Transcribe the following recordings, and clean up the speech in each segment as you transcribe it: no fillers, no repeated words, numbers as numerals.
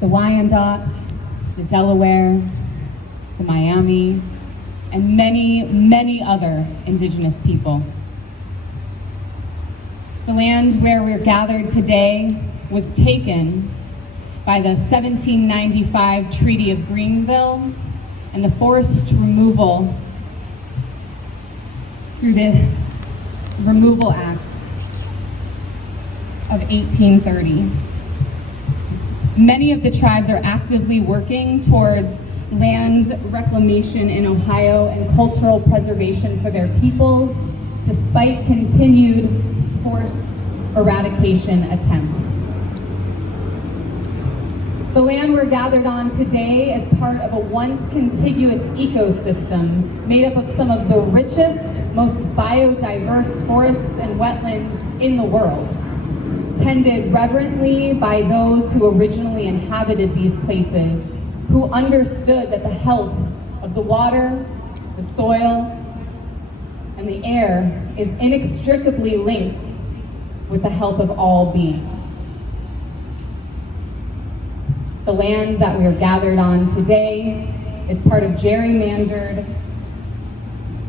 the Wyandot, the Delaware, the Miami, and many, many other indigenous people. The land where we're gathered today was taken by the 1795 Treaty of Greenville and the forced removal through the Removal Act of 1830. Many of the tribes are actively working towards land reclamation in Ohio and cultural preservation for their peoples, despite continued forced eradication attempts. The land we're gathered on today is part of a once contiguous ecosystem made up of some of the richest, most biodiverse forests and wetlands in the world, tended reverently by those who originally inhabited these places, who understood that the health of the water, the soil, and the air is inextricably linked with the health of all beings. The land that we are gathered on today is part of gerrymandered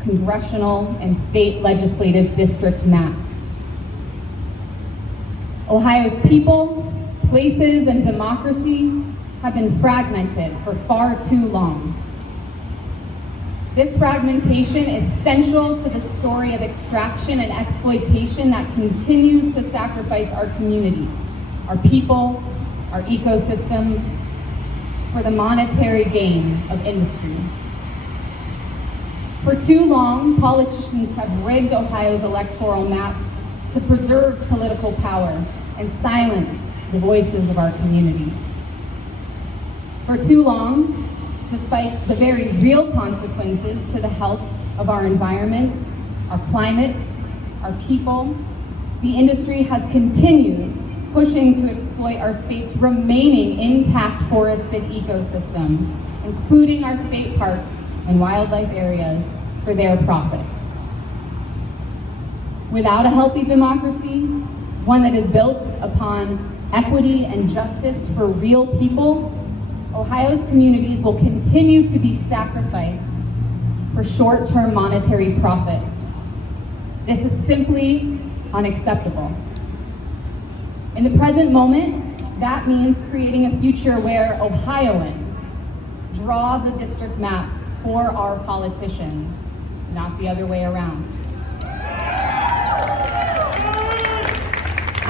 congressional and state legislative district maps. Ohio's people, places, and democracy have been fragmented for far too long. This fragmentation is central to the story of extraction and exploitation that continues to sacrifice our communities, our people, our ecosystems, for the monetary gain of industry. For too long, politicians have rigged Ohio's electoral maps to preserve political power and silence the voices of our communities. For too long, despite the very real consequences to the health of our environment, our climate, our people, the industry has continued pushing to exploit our state's remaining intact forested ecosystems, including our state parks and wildlife areas, for their profit. Without a healthy democracy, one that is built upon equity and justice for real people, Ohio's communities will continue to be sacrificed for short-term monetary profit. This is simply unacceptable. In the present moment, that means creating a future where Ohioans draw the district maps for our politicians, not the other way around.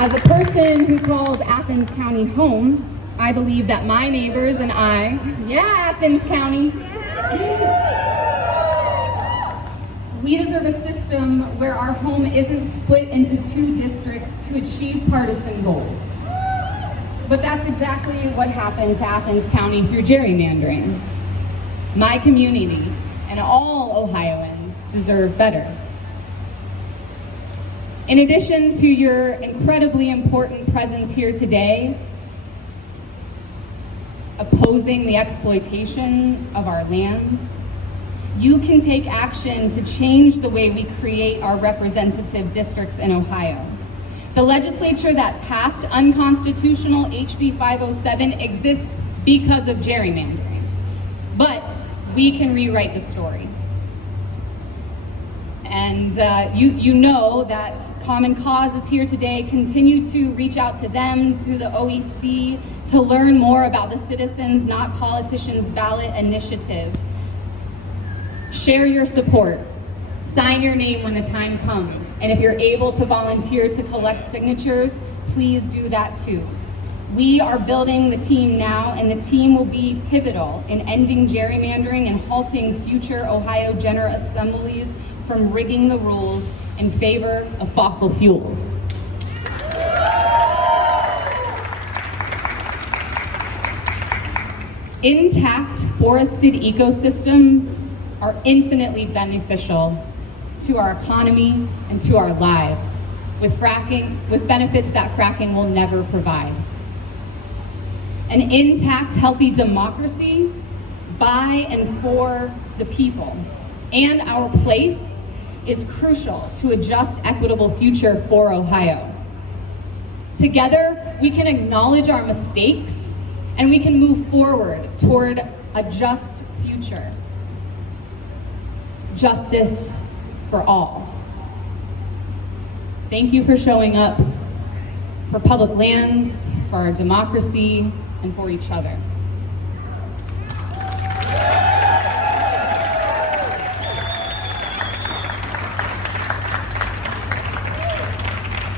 As a person who calls Athens County home, I believe that my neighbors and I, Athens County, we deserve a system where our home isn't split into two districts to achieve partisan goals. But that's exactly what happened to Athens County through gerrymandering. My community and all Ohioans deserve better. In addition to your incredibly important presence here today, opposing the exploitation of our lands, you can take action to change the way we create our representative districts in Ohio. The legislature that passed unconstitutional HB 507 exists because of gerrymandering, but we can rewrite the story. And you know that Common Cause is here today. Continue to reach out to them through the OEC to learn more about the Citizens Not Politicians ballot initiative. Share your support. Sign your name when the time comes. And if you're able to volunteer to collect signatures, please do that too. We are building the team now, and the team will be pivotal in ending gerrymandering and halting future Ohio General Assemblies from rigging the rules in favor of fossil fuels. Intact forested ecosystems are infinitely beneficial to our economy and to our lives, with benefits that fracking will never provide. An intact, healthy democracy by and for the people and our place is crucial to a just, equitable future for Ohio. Together, we can acknowledge our mistakes and we can move forward toward a just future. Justice for all. Thank you for showing up for public lands, for our democracy, and for each other.